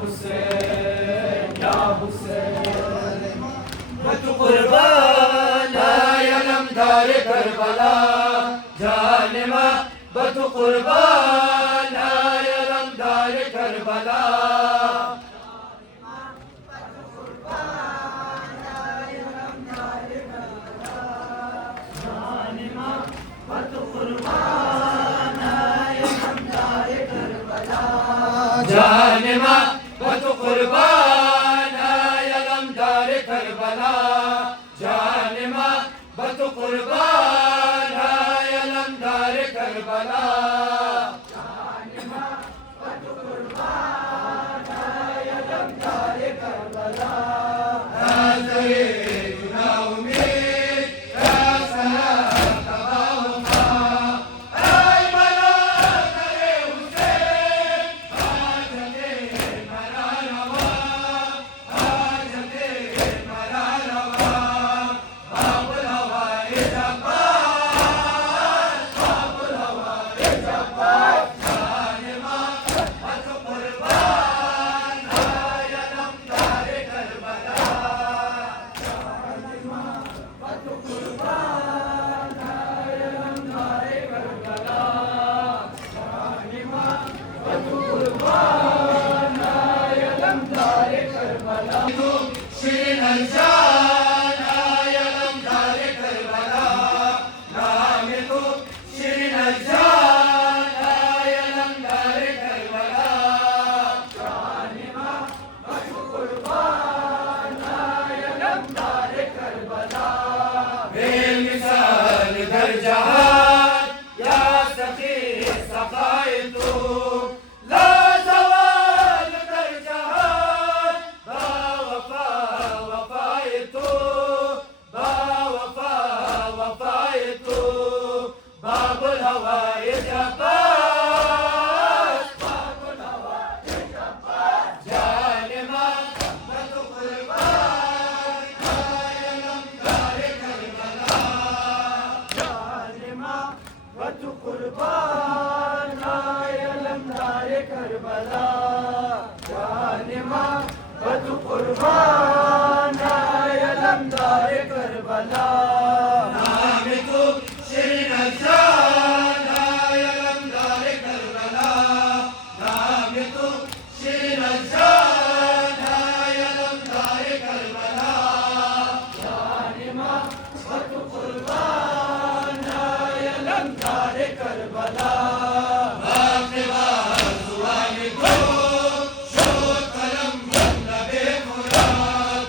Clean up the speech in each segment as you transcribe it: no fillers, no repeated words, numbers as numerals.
حسين يا حسين بتو قربان يا نمدار كربلاء جانما بتو قربان يا نمدار كربلاء جانما بتو قربان يا لمدار كربلاء جانما بتو قربان يا لمدار كربلاء جانما بتو قربان يا لمدار كربلاء سيدنا أمين يا سلام تباهما أي ملاك حسين شيرين الجان يا لمدار كربلاء نامتو شيرين الجان يا لمدار كربلاء جانما بتو قربان يا لمدار كربلاء بالمثال درجات يا سقي سقايتو باب الهوى يجبار باب الهوى يجبار جانما بتو قربان يا لمدار كربلاء جانما بتو قربان يا لمدار كربلاء جانما بتو قربان يا لمدار كربلاء نامتو شيرين الجان يا لمدار كربلاء نامتو شيرين الجان يا لمدار كربلاء جانما بتو قربان يا لمدار كربلاء باقي زوالكو شو كلام النبي مراد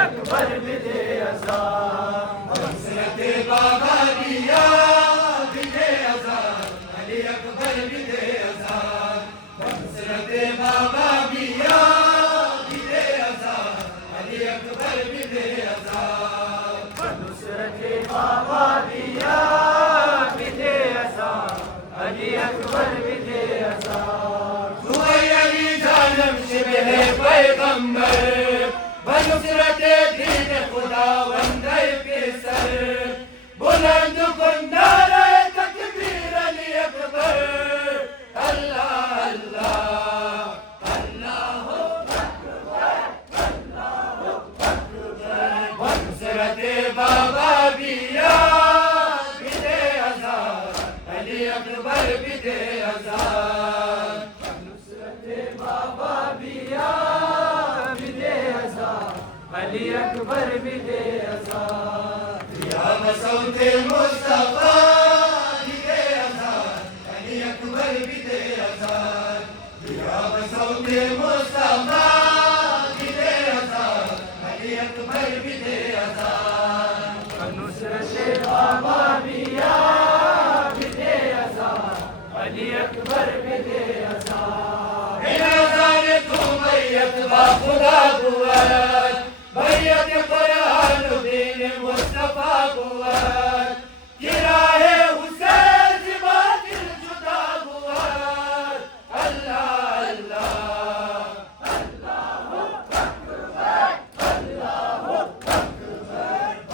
अकबर भी दे अज़ान, हज़रत बाबा की याद भी दे अज़ान, अली अकबर भी दे अज़ान, हज़रत बाबा की याद भी दे अज़ान, अली अकबर भी दे अज़ान, नुसरत बाबा की याद भी दे अज़ान, अली अकबर भी दे अज़ान। अली जानम शिबे पैगंबर बनुसरत दीन खुदावंद के सर, बुलंद कुन नारे तकबीर अली अकबर, अल्लाह अल्लाह अल्लाह अकबर, अल्लाह अकबर। बनुसरत बाबा भी याद भी दे अज़ान, अली अकबर भी दे अज़ान, नुसरत बाबा भी याद भी दे अज़ान, अली अकबर भी दे अज़ान। या मसऊद मुस्तफा भी दे अज़ान, अली अकबर भी दे अज़ान, या मसऊद मुस्तफा भी दे अज़ान, अली अकबर भी दे अज़ान, नुसरत बाबा भी याद भी दे अज़ान, अली अकबर भी दे अज़ान। अज़ान तू बैयत बा खुदा कुव्वत, बैयत कुरान दीन मुस्तफा कुव्वत, किराए हुसैन से बातिल जुदा कुव्वत, अल्लाह अल्लाह अल्लाह अकबर, अल्लाह अकबर।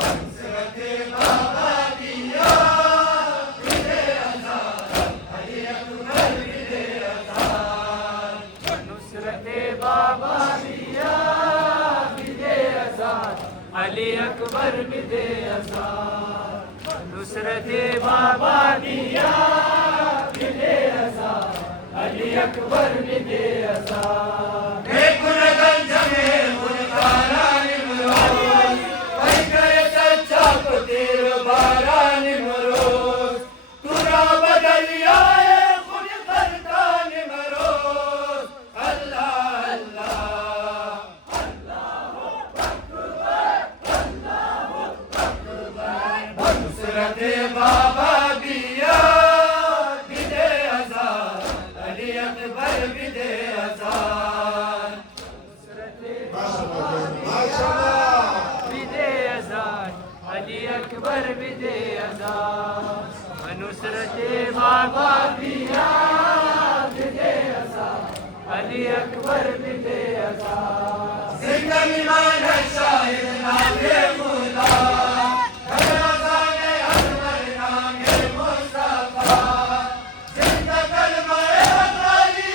नुसरत बाबा की याद भी दे अज़ान, अली अकबर भी दे अज़ान, नुसरत बाबा भी याद भी दे अज़ान, अली अकबर भी दे अज़ान, नुसरत बाबा भी याद भी दे अज़ान, अली अकबर भी दे अज़ान। एक गुनगन जमे गुनकारान मरोज, वही करे सच्चा को तीर बारान मरोज, तुरा बदलिया खुद करतान मरोज, अल्लाह अल्लाह अल्लाह अकबर, अल्लाह अकबर। नुसरत बाबा भी याद भी दे अज़ान, अली अकबर भी दे अज़ान, नुसरत बाबा भी दे अज़ान, अली अकबर भी दे अज़ान, नुसरत बाबा भी याद भी दे अज़ान, अली अकबर भी दे अज़ान। जिंदगी मान शाहिद नामे खुदा, अज़ान अकबर नामे मुस्तफा, जिंदा कलमा अली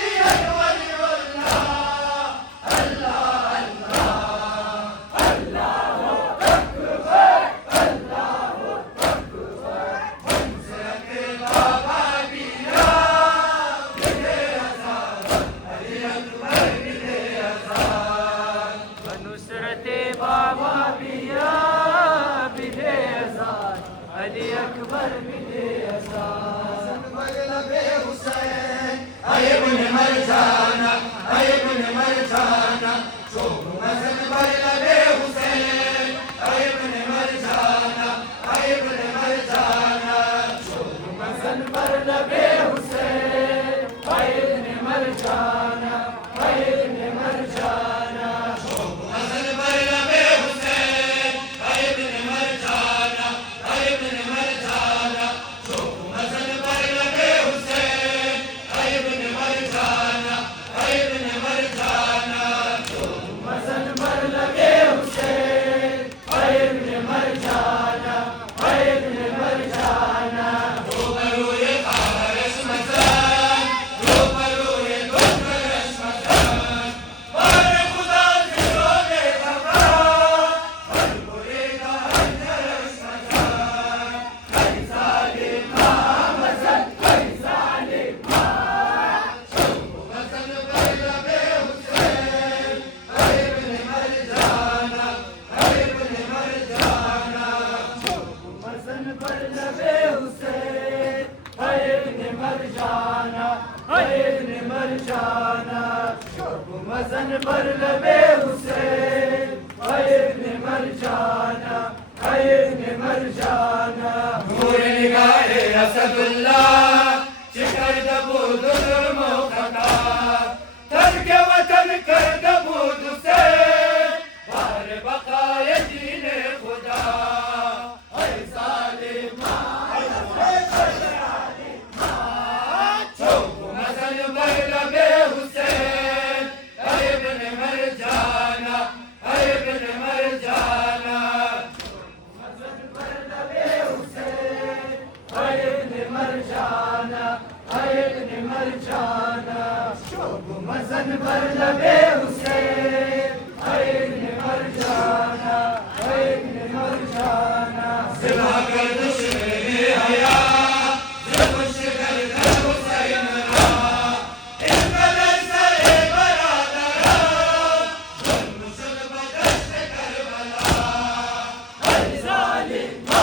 वलीउल्लाह, अल्लाह अल्लाह अल्लाह अकबर, अल्लाह अकबर। नुसरत बाबा भी याद भी दे अज़ान, अली अकबर भी दे अज़ान, नुसरत बाबा भी याद भी दे अज़ान, अली अकबर भी दे अज़ान। मग़लबे हुसैन आए इब्न मरजाना, आए इब्न मरजाना, शोभ मज़न मग़लबे हुसैन, आए इब्न मरजाना, आए इब्न मरजाना, शोभ मज़न मग़लबे हुसैन, आए इब्न मरजाना, आए इब्न मरजाना, शोभ मज़न मग़लबे हुसैन, आए इब्न मरजाना, आए इब्न मरजाना, शोभ मज़न मग़लबे हुसैन, आए इब्न मरजाना, आए इब्न मरजाना, शोभ मज़न मग़लबे हुसैन, आए इब्न मरजाना, आए इब्न मरजाना। रूबरूए क़हरश मज़न, रूबरूए दुश्मनश मज़न, मारे खुदा दिलोगे खफा, बलबुए का हंजरश मज़न, कई ज़ालिम मज़न, कई ज़ालिम मज़न मग़लबे हुसैन, आए इब्न मरजाना, आए इब्न मरजाना, मज़न मग़लबे हुसैन, आए इब्न मरजाना, आए इब्न मरजाना, शोभ मज़न मग़लबे हुसैन, आए इब्न मरजाना नूर निगाहे असदुल्ला शिकर दबूद जुल्मो खता तर्क वतन कर दबूद से बार बकाए दीने खुदा ऐ जालिमा चौक मजल बरलबे हुसैन ऐ इब्न मरजाना ऐ इब्न मरजाना मज़न पर लबे हुसैन ऐ इब्न मरजाना ऐ इब्न मरजाना सिवा कर दुश्मने हया जुल्म शिकर कर हुसैन रा इन कदर सरे बरादरा जुल्म शुद बदश्त करबला ऐ ज़ालिमा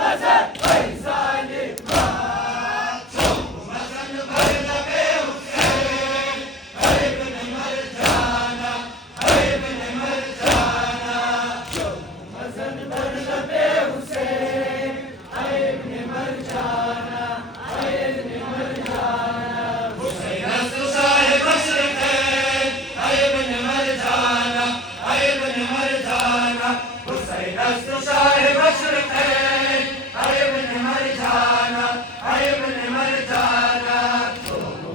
मज़न ऐ ज़ालिमा चौक मज़न पर लबे हुसैन ऐ इब्न मरजाना ऐ इब्न मरजाना मज़न पर लबे हुसैन ऐ इब्न मरजाना ऐ इब्न मरजाना हुसैन अस्त साहिब मशरिक़ैन ऐ इब्न मरजाना ऐ इब्न मरजाना हुसैन अस्त साहिब मशरिक़ैन ऐ इब्न मरजाना ऐ इब्न मरजाना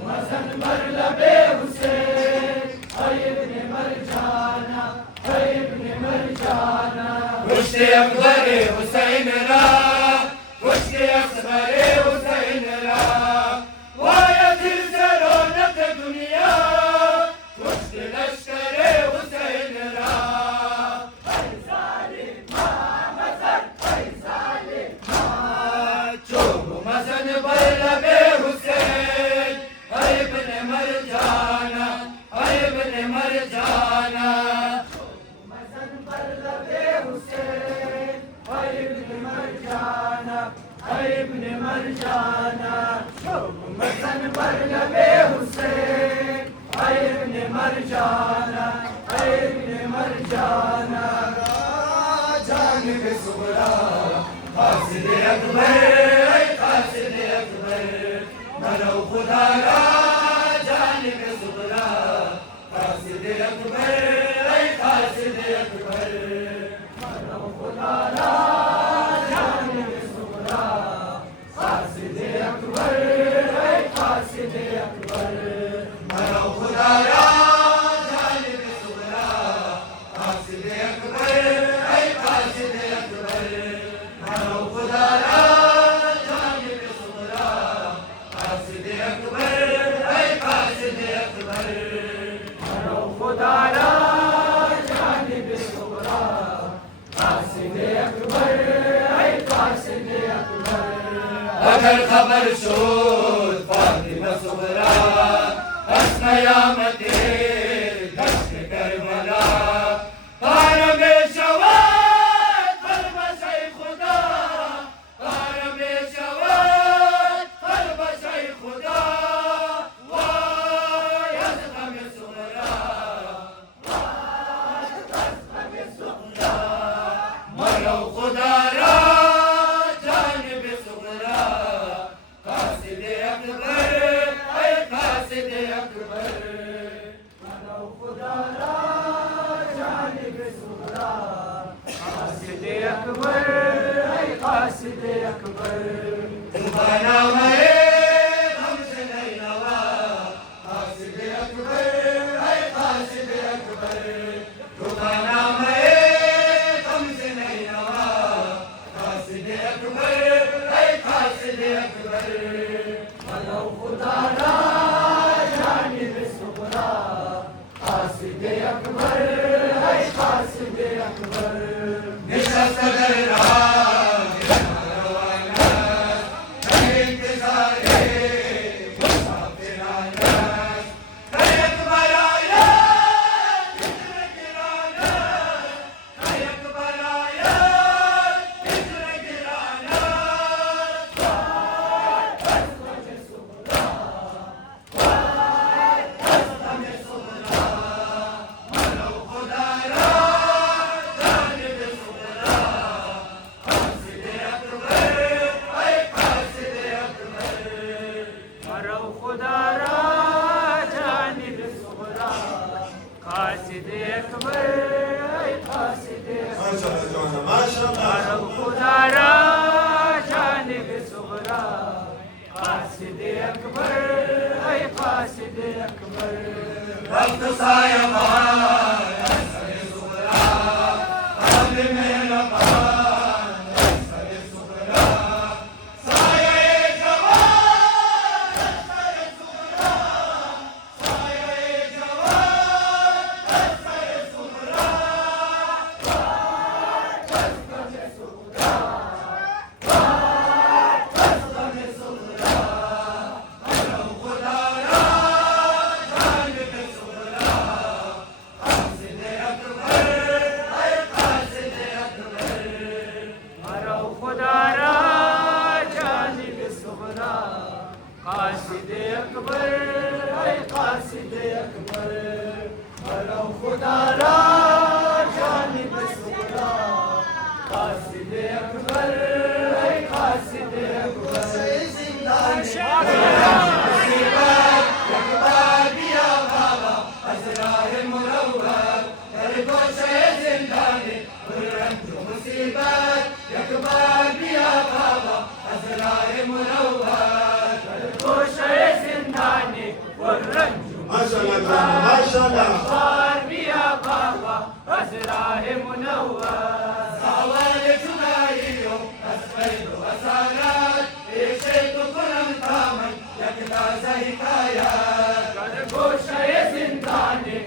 मज़न पर लबे हुसैन ऐ इब्न मरजाना ऐ इब्न मरजाना कुश्ते अकबर हुसैन रा कुश्ते असगर हुसैन रा वाया दिल से रौनक दुनिया कुश्ते लश्कर हुसैन रा चौक मज़न पर लबे हुसैन ऐ इब्न मरजाना ऐ इब्न मरजाना मज़न पर लबे हुसैन ऐ इब्न मरजाना ऐ इब्न मरजाना मज़न पर लबे हुसैन ऐ इब्न मरजाना ऐ इब्न मरजाना जानिब सुगरा कासिद अकबर ऐ कासिद अकबर मनो खुदा रा जानिब सुगरा कासिद अकबर ऐ कासिद अकबर खुदा रा जानिब सुगरा कासिद अकबर ऐ कासिद अकबर मनो खुदा रा जानिब सुगरा कासिद अकबर ऐ कासिद अकबर मनो खुदा रा जानिब सुगरा कासिद अकबर ऐ कासिद अकबर खुदा रा जानिब सुगरा कासिद अकबर ऐ कासिद अकबर अगर खबर शोध फातिमा सुगरा हस्नयामते दश्त करबला पारम शवाद फलबशै खुदा पारम शवाद फलबशै खुदा वाय अज़गम सुगरा मनो खुदा रा जानिब सुगरा कासिद अकबर ऐ कासिद अकबर खुदा रा जानिब सुगरा कासिद अकबर ऐ कासिद अकबर बना मरे हमसे नहीं नवा कासिद अकबर ऐ कासिद अकबर बना मरे हमसे नहीं नवा कासिद अकबर ऐ कासिद अकबर खुदा रा जानिब सुगरा कासिद अकबर ऐ कासिद अकबर निशस्त कर रहा रवाना साया बहार असर सुगरा अहल मेहरबान असर सुगरा साया जवान असर सुगरा साया जवान असर सुगरा कासिद अकबर है कासिद अकबर मरो खुदारा जानिब सुगरा कासिद अकबर है कासिद अकबर मुसीबत अकबर दिया बाबा अजरार मुरव्वत कर गोशे जिंदाने रंज मुसीबत अकबर दिया बाबा अजरार मुरव्वत गोशे जिंदाने रंज माशाल्लाह बिया बाबा अजरार मुनव्वर सवाल जुदाइयों अस्फैल वसालत ऐसे तो कुरम थामन यकदा ज़हिकाया कर गोशे जिंदाने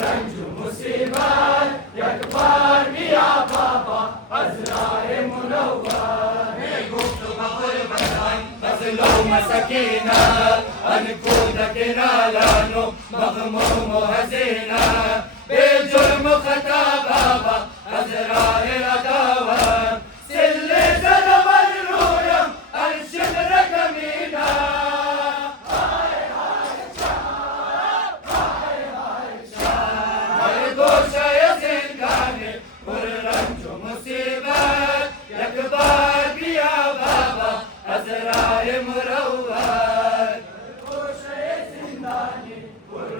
रंज मुसीबत यकबार बिया बाबा अजरार मुनव्वर गुफ्त बखुर बदान फजलो मसकीना अनकूद के नालानो मखमूम हसीना बेजुर्म खता बाबा अजरार अदावा सिल्ले ज़लमल रूयम अर्शद रकमीना हाय हाय शाह हाय हाय शाह गोशे जिंदाने रंज मुसीबत यकबार बिया बाबा अजरार मुरव्वत गोशे जिंदाने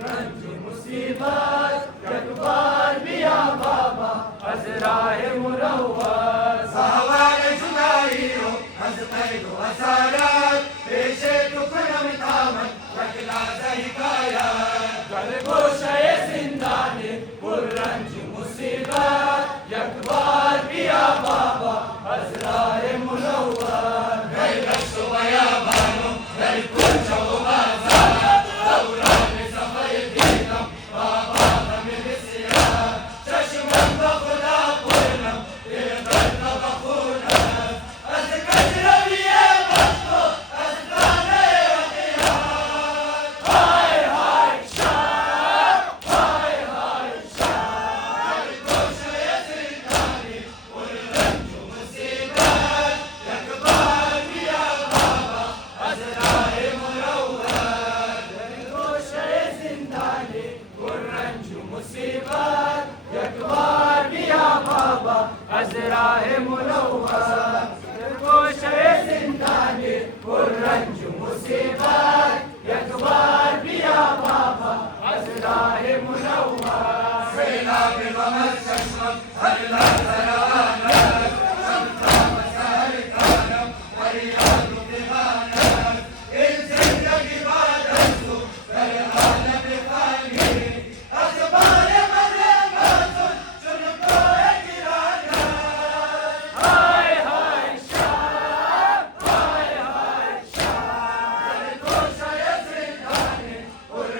रंज मुसीबत यकबार बिया बाबा अजरार मुरव्वत सवाल जुदाइयों हज़्फ़ैल वसालत पेशे टुकरम थामन यकदा ज़हिकाया कर गोशे जिंदाने रंज मुसीबत यकबार बिया बाबा अजरार मुनव्वर गैरश वया बानो दर कुछ बाजार दौरान सफर दीनम बाबा हमें बिसिया चश्मन बखुदा पूर्णम तेरे बखुना अज कजरविए बस्तो अजराने वकिया हाय हाय शाह हाय हाय शाह गोशे जिंदाने रंज मुसीबत यकबार बिया बाबा अजरार मुरव्वत गोशे जिंदाने रंज मुसीबत यकबार बिया बाबा अजरार मुरव्वत गोशे जिंदाने रंज मुसीबत यकबार बिया बाबा अजरार मुनव्वर सैलाब गमर चश्मम हर लहरानत समता मसार कानम फरियाद दीवानत इन जिंदगी बादसु कर आलम फानी अखबार मदे मसुन चुन को किराना हाय हाय शाह हाय हाय शाह गोशे जिंदाने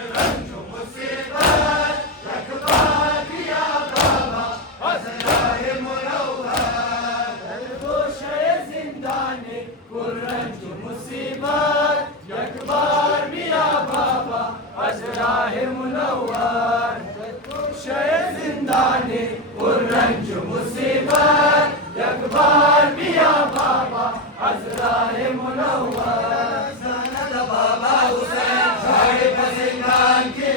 रंज मुसीबत यकबार बिया बाबा अजरार मुनव्वर गोशे जिंदाने रंज मुसीबत यकबार बिया बाबा अजरार मुनव्वर गोशे जिंदाने रंज मुसीबत यकबार बिया बाबा अजरार मुनव्वर ज़ानद बाबा हुसैन झाड़ी पजिंदान की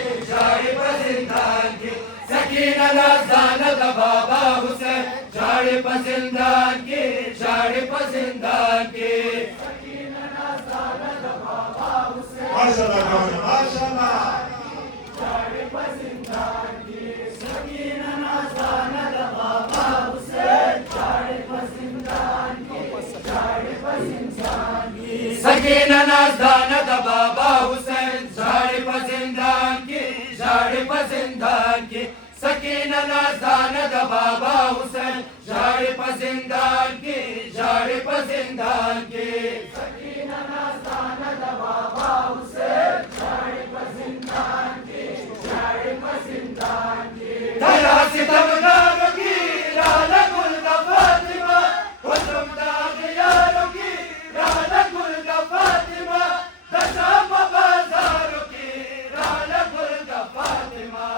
सकीना ज़ानद बाबा हुसैन झाड़ी पजिंदान की सकीना ज़ानद बाबा हुसैन माशाल्लाह माशाल्लाह झाड़ी पजिंदान की सकीना ज़ानद बाबा हुसैन झाड़ी पजिंदान की सकीना ज़ानद बाबा हुसैन झाड़ी पजिंदान की सकीना नाज़दान द बाबा हुसैन झाड़ी पर जिंदान की झाड़ी पर जिंदान की सकीना नाज़दान द बाबा हुसैन झाड़ी पर जिंदान की झाड़ी पर जिंदान की दया सितमगारों की लाला गुल द फातिमा हुस्न दागियारों की लाला गुल द फातिमा दशा बाजारों की लाला गुल द फातिमा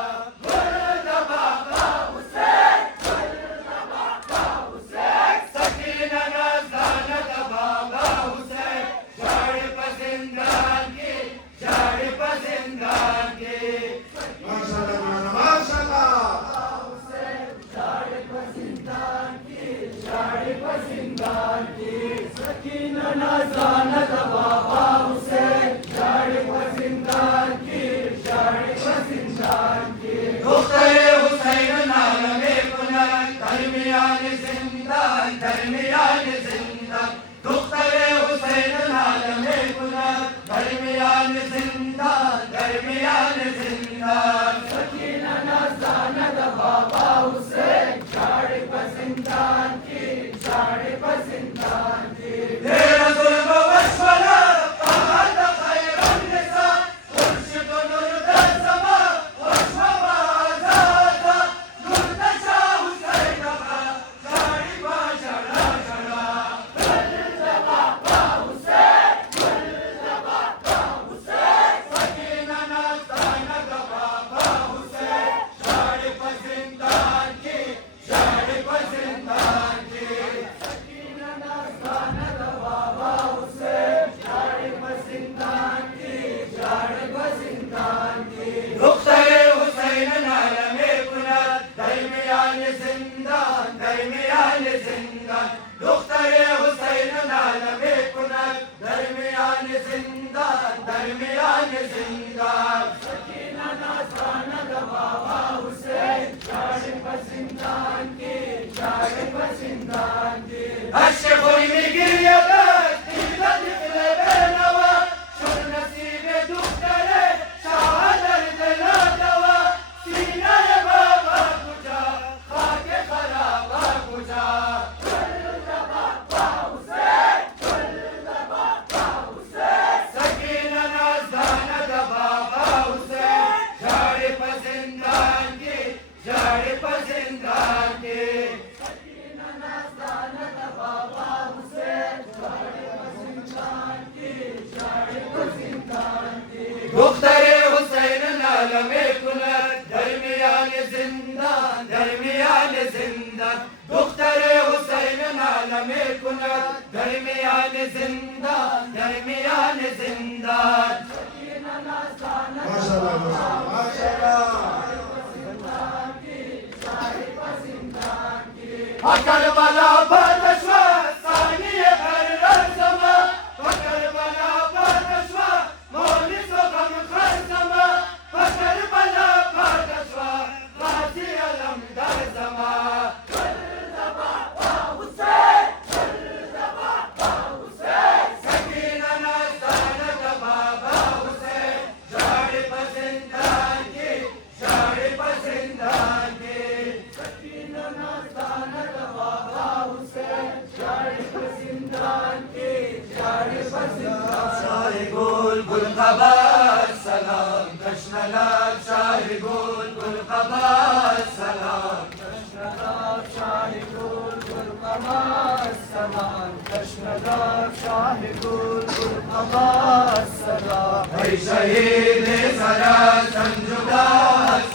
शहीद सरा संजुदा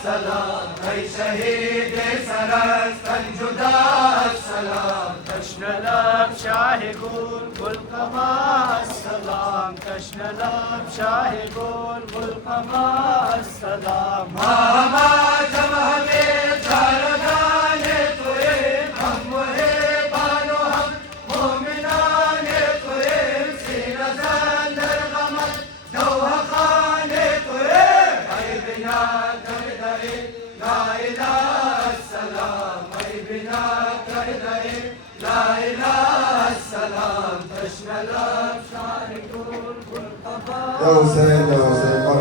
सलाम शहीद सरा संजुदा सलाम कृष्णलाभ शाह गुल गुलकमा सलाम कृष्णलाभ शाह गुल गुलकमा सलाम मामा जमा में चारों जाने तुए हम है बानो हम मोमिनाने तुए सीना संदर गमत दौहा खाने तुए आई बिना कर दे ला इलाहा सलाम आई बिना कर दे ला इलाहा सलाम कृष्णलाभ शाह गुल गुलकमा या हुसैन